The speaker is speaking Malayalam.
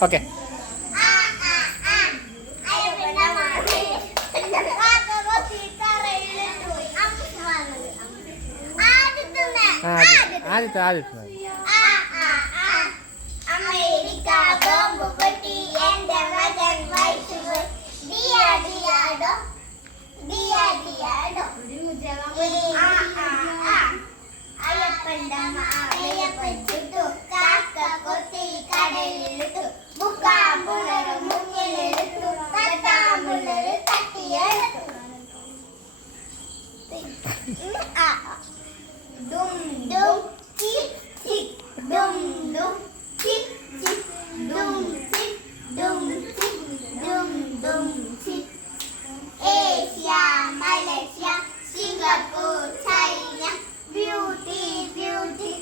ഓക്കെ. ആദ്യത്തെ അമേരിക്ക ബോംബ് പൊട്ടി എന്റെ മകൻ വയസ്സുപോയി ദിയ ദിയാടോ ദിയ ദിയാടോ അയ്യപ്പന്റെ അയ്യപ്പൻ ചുട്ടു കാക്ക കൊത്തി കടലിലിട്ടു മുക്കാമ്പുള്ളൊരു മുന്നിലെടുത്തു തട്ടാമ്പുള്ളൊരു തട്ടിയെടുത്തു ഡും ഡും ചിക് ചിക് ഡും ഡും ചിക് ചിക് ഡും ചിക് ഡും ചിക് ഡും ഡും ചിക് Asia Malaysia Singapore China beauty beauty